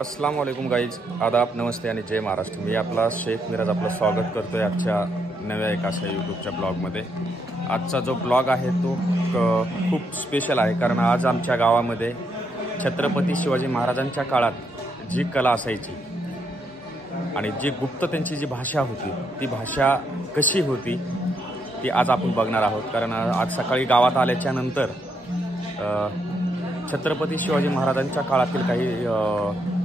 अस्सलाम वालेकुम गाईज, आदाब, नमस्ते आणि जय महाराष्ट्र। मी आपला शेख मिराज आपलं स्वागत करतोय आजच्या नव्या एका अशा यूट्यूबच्या ब्लॉगमध्ये। आजचा जो ब्लॉग आहे तो खूप स्पेशल आहे, कारण आज आमच्या गावामध्ये छत्रपती शिवाजी महाराजांच्या काळात जी कला असायची आणि जी गुप्त त्यांची जी भाषा होती ती भाषा कशी होती ती आज आपण बघणार आहोत। कारण आज सकाळी गावात आल्याच्या नंतर छत्रपती शिवाजी महाराजांच्या काळातील काही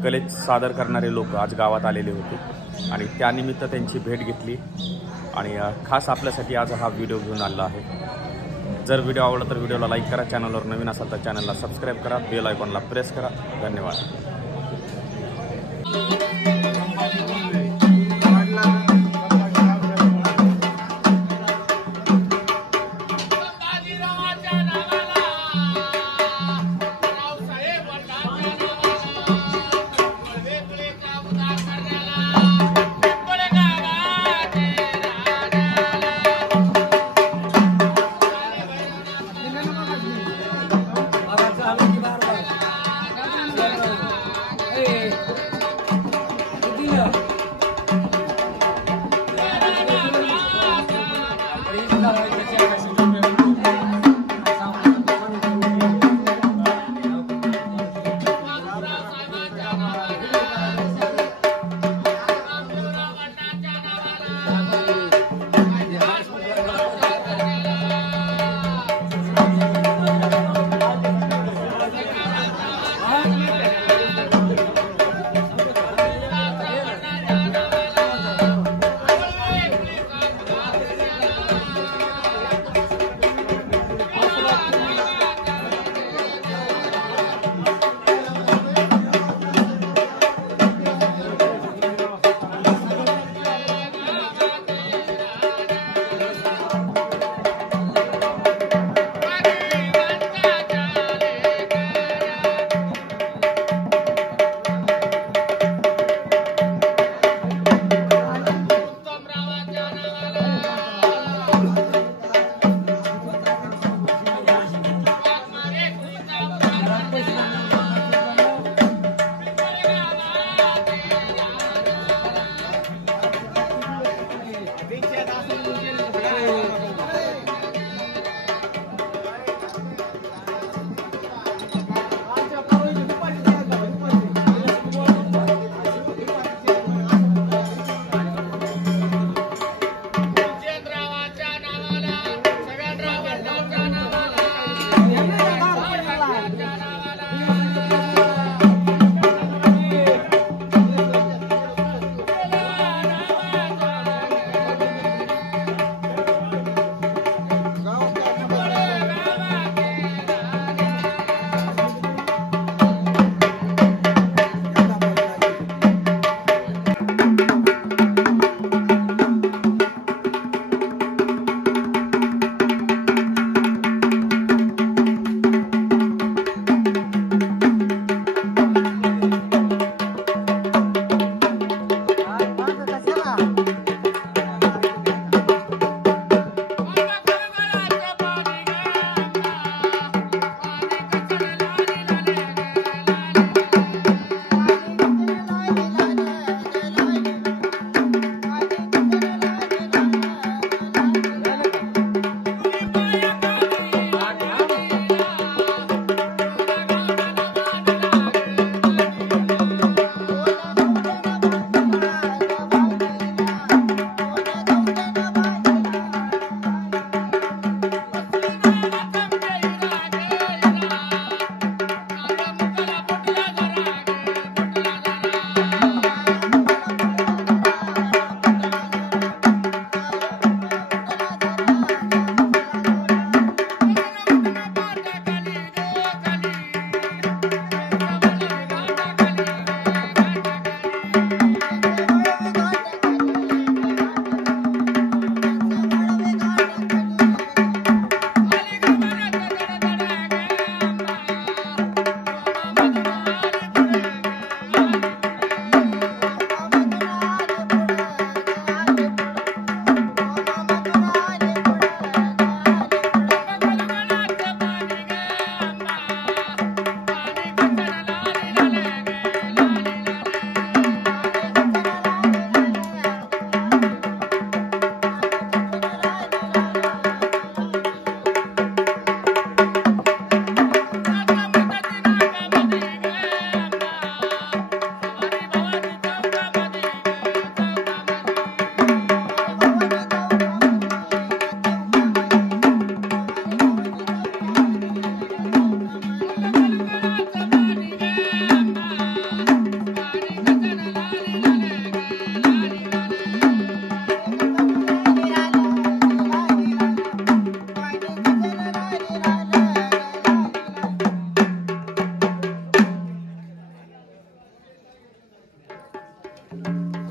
कले सादर करणारे लोक आज गावात आलेले होते आणि त्यानिमित्त त्यांची भेट घेतली आणि खास आपल्यासाठी आज हा व्हिडिओ घेऊन आला आहे। जर व्हिडिओ आवडला तर व्हिडिओला लाईक करा, चॅनलवर नवीन असाल तर चॅनलला सबस्क्राईब करा, बेल आयकॉनला प्रेस करा। धन्यवाद।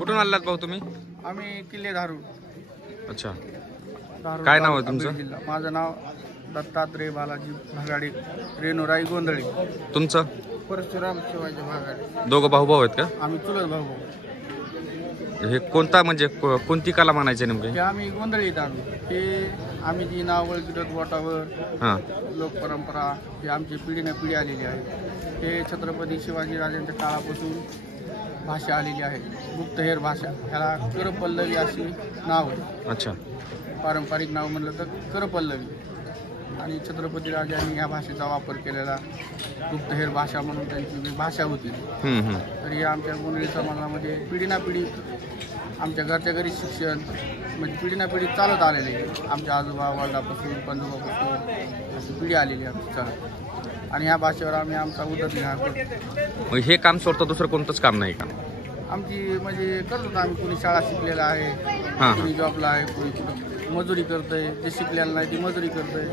कुठून आलात भाऊ तुम्ही? आम्ही किल्ले धारू. अच्छा, धारू काय नाव आहे तुमचं? जिल्हा. माझं नाव दत्तात्रय बालाजी भागाडे, रेणुराई गोंधळी. तुमचं? परशुराम शिवाजी भागाडे. दोघं भाऊ आहेत का? आम्ही चुलत भाऊ. हे कोणता म्हणजे कोणती कला म्हणायची नेमकी? हे आम्ही गोंधळीत आलो. हे आम्ही जी नाव ओळखित बोटावर हां, लोकपरंपरा ही आमची पिढीने पिढी आलेली आहे. हे छत्रपती शिवाजी राजांच्या काळापासून भाषा आलेली आहे, गुप्तहेर भाषा. ह्याला करपल्लवी अशी नाव आहे. अच्छा, पारंपरिक नाव म्हणलं तर करपल्लवी. आणि छत्रपती राजांनी ह्या भाषेचा वापर केलेला गुप्तहेर भाषा म्हणून त्यांची भाषा होती. तर ही आमच्या गोंधळी समाजामध्ये पिढीना पिढी आमच्या घरच्या घरी शिक्षण म्हणजे पिढीना पिढी चालत आलेली आहे. आमच्या आजोबा वडिलापासून पंजोबापासून अशी पिढी आलेली आहे आमची चालत. आणि ह्या भाषेवर आम्ही आमचा उदरनिर्वाह करतो. मग हे काम सोडतं दुसरं कोणतंच काम नाही का? आमची म्हणजे करतो आम्ही. कुणी शाळा शिकलेला आहे, कुणी जॉबला आहे, कुणी कुठं मजुरी करतंय. जे शिकलेलं नाही ती मजुरी करतंय.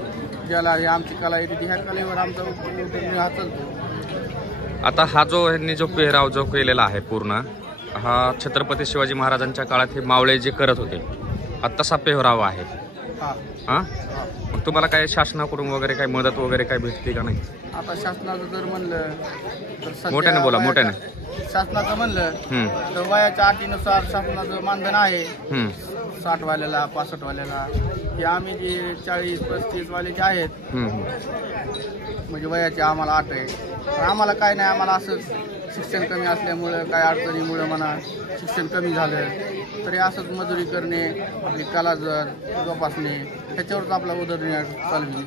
ज्याला हे आमची कला येते ह्या कलेवर आमचा उदरनिर्वाह चालतो. आता हा जो ह्यांनी जो पेहराव जो केलेला आहे पूर्ण, हा छत्रपती शिवाजी महाराजांच्या काळात हे मावळे जे करत होते, हा तसा पेहराव आहे. हां, मग तुम्हाला काय शासनाकडून वगैरे काय मदत वगैरे काय भेटते का नाही? आता शासनाचं जर म्हणलं तर मोठ्याने बोला, मोठ्याने. शासनाचं म्हणलं तर वयाच्या अटीनुसार शासनाचं मानधन आहे. 60 वाल्याला, 65 वाल्याला. हे आम्ही जे 40-35 वाले जे आहेत म्हणजे वयाचे आम्हाला 8 आहे. पण आम्हाला काय नाही, आम्हाला असंच शिक्षण कमी असल्यामुळं काय अडचणीमुळं म्हणा शिक्षण कमी झालं तरी असंच मजुरी करणे, आपली कला जर जोपासणे ह्याच्यावरच आपला उदरनिर्वाह चालवी.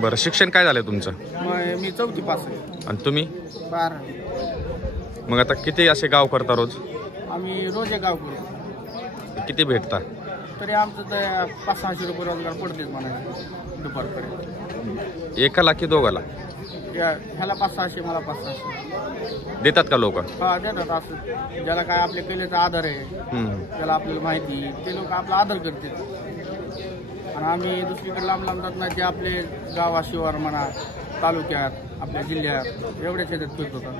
बरं, शिक्षण काय झालं तुमचं? मग मी 4थी पास आहे. आणि तुम्ही? 12. मग आता किती असे गाव करता रोज? आम्ही रोज एक गाव करतो. किती भेटता? तरी आमचं तर 500-600 रुपये रोजगार पडतेच म्हणायचं दुपारकडे. एकाला की दोघाला? ह्याला 500-600, मला 500-600 देतात का लोक? हा, देतात. असं ज्याला काय आपल्या कलेचा आधार आहे, ज्याला आपल्याला माहिती, ते लोक आपला आदर करतात. आणि आम्ही दुसरीकडे लांब लांब जात नाही, जे आपले गावाशिवार म्हणा, तालुक्यात, आपल्या जिल्ह्यात एवढ्याच ह्याच्यात फिरत होतात.